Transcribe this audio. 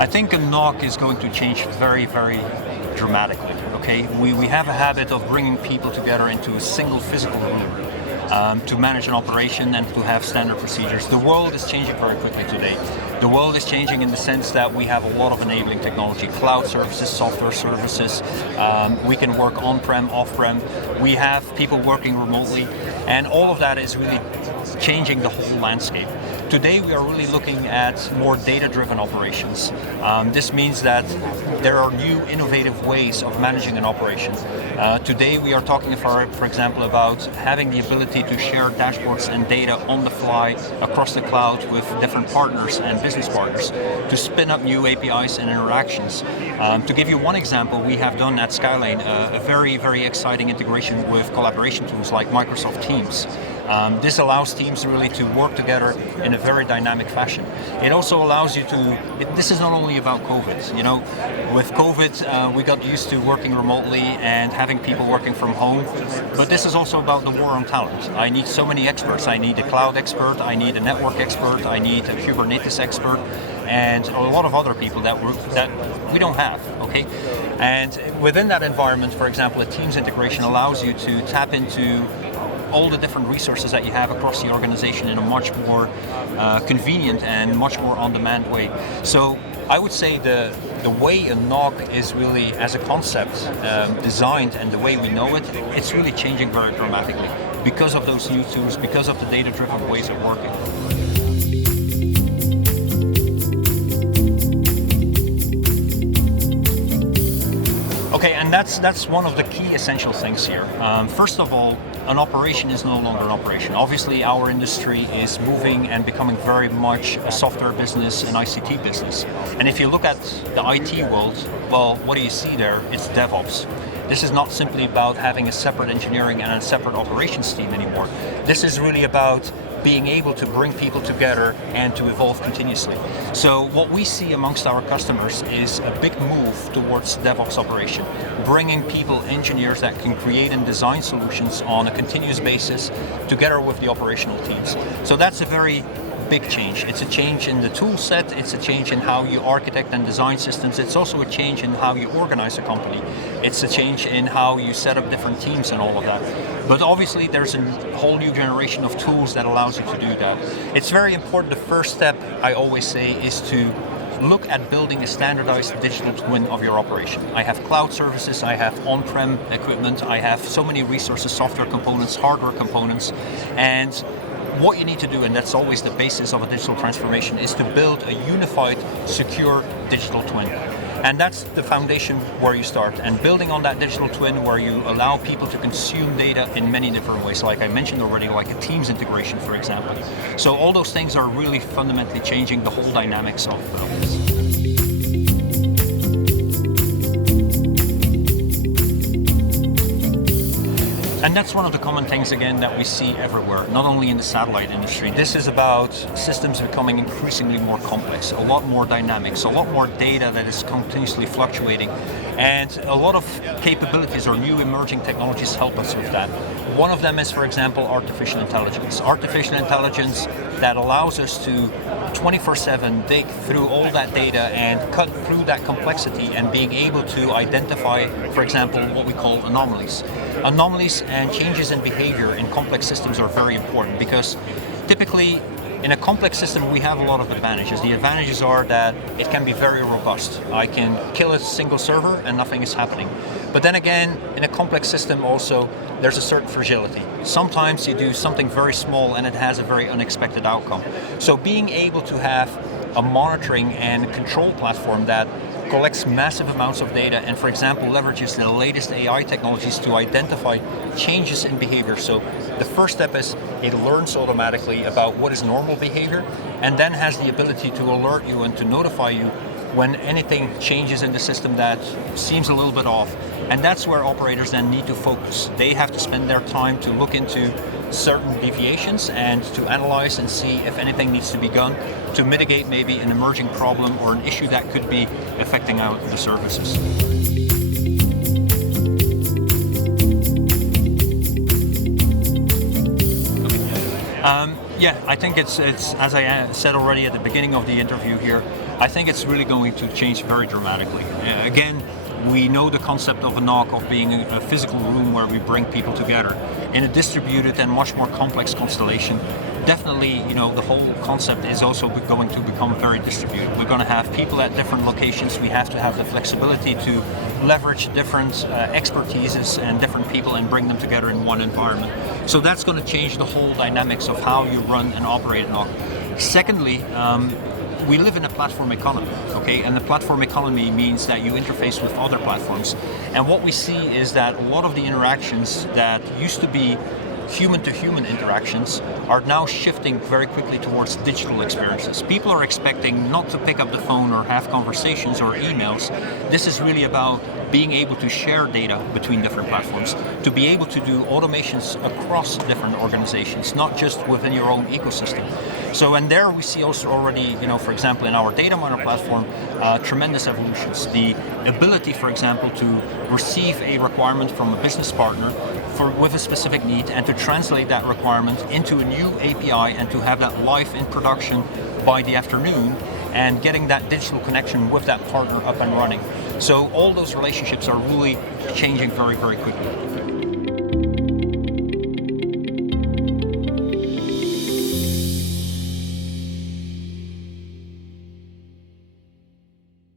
I think a NOC is going to change very, very dramatically. Okay, we have a habit of bringing people together into a single physical room to manage an operation and to have standard procedures. The world is changing very quickly today. The world is changing in the sense that we have a lot of enabling technology, cloud services, software services. We can work on-prem, off-prem. We have people working remotely, and all of that is really changing the whole landscape. Today we are really looking at more data-driven operations. This means that there are new innovative ways of managing an operation. Today we are talking, for example, about having the ability to share dashboards and data on the fly across the cloud with different partners and business partners to spin up new APIs and interactions. To give you one example, we have done at Skyline a very, very exciting integration with collaboration tools like Microsoft Teams. This allows teams really to work together in a very dynamic fashion. It also allows you to, this is not only about COVID, you know, with COVID we got used to working remotely and having people working from home, but this is also about the war on talent. I need so many experts. I need a cloud expert, I need a network expert, I need a Kubernetes expert, and a lot of other people that we don't have, okay? And within that environment, for example, a Teams integration allows you to tap into all the different resources that you have across the organization in a much more convenient and much more on-demand way. So I would say the way a NOC is really, as a concept, designed and the way we know it, it's really changing very dramatically because of those new tools, because of the data-driven ways of working. Okay, and that's one of the key essential things here. First of all, an operation is no longer an operation. Obviously, our industry is moving and becoming very much a software business, an ICT business. And if you look at the IT world, well, what do you see there? It's DevOps. This is not simply about having a separate engineering and a separate operations team anymore. This is really about being able to bring people together and to evolve continuously. So what we see amongst our customers is a big move towards DevOps operation, bringing people, engineers that can create and design solutions on a continuous basis together with the operational teams. So that's a very big change. It's a change in the tool set, it's a change in how you architect and design systems, it's also a change in how you organize a company, it's a change in how you set up different teams and all of that. But obviously there's a whole new generation of tools that allows you to do that. It's very important. The first step, I always say, is to look at building a standardized digital twin of your operation. I have cloud services, I have on-prem equipment, I have so many resources, software components, hardware components, and what you need to do, and that's always the basis of a digital transformation, is to build a unified, secure digital twin. And that's the foundation where you start. And building on that digital twin where you allow people to consume data in many different ways, like I mentioned already, like a Teams integration, for example. So all those things are really fundamentally changing the whole dynamics of this. And that's one of the common things, again, that we see everywhere, not only in the satellite industry. This is about systems becoming increasingly more complex, a lot more dynamics, a lot more data that is continuously fluctuating. And a lot of capabilities or new emerging technologies help us with that. One of them is, for example, artificial intelligence. Artificial intelligence that allows us to 24/7 dig through all that data and cut through that complexity and being able to identify, for example, what we call anomalies. Anomalies and changes in behavior in complex systems are very important because typically in a complex system we have a lot of advantages. The advantages are that it can be very robust. I can kill a single server and nothing is happening. But then again, in a complex system also, there's a certain fragility. Sometimes you do something very small and it has a very unexpected outcome. So being able to have a monitoring and control platform that collects massive amounts of data and, for example, leverages the latest AI technologies to identify changes in behavior. So the first step is it learns automatically about what is normal behavior and then has the ability to alert you and to notify you when anything changes in the system that seems a little bit off. And that's where operators then need to focus. They have to spend their time to look into certain deviations and to analyze and see if anything needs to be done to mitigate maybe an emerging problem or an issue that could be affecting out the services. Yeah, I think it's as I said already at the beginning of the interview here, I think it's really going to change very dramatically. Again, we know the concept of a NOC of being a physical room where we bring people together. In a distributed and much more complex constellation, definitely, the whole concept is also going to become very distributed. We're going to have people at different locations. We have to have the flexibility to leverage different expertises and different people and bring them together in one environment. So that's going to change the whole dynamics of how you run and operate a NOC. Secondly, we live in a platform economy, okay? And the platform economy means that you interface with other platforms. And what we see is that a lot of the interactions that used to be human-to-human interactions are now shifting very quickly towards digital experiences. People are expecting not to pick up the phone or have conversations or emails. This is really about being able to share data between different platforms, to be able to do automations across different organizations, not just within your own ecosystem. So, and there we see also already, for example, in our data miner platform, tremendous evolutions. The ability, for example, to receive a requirement from a business partner with a specific need and to translate that requirement into a new API and to have that live in production by the afternoon and getting that digital connection with that partner up and running. So all those relationships are really changing very, very quickly.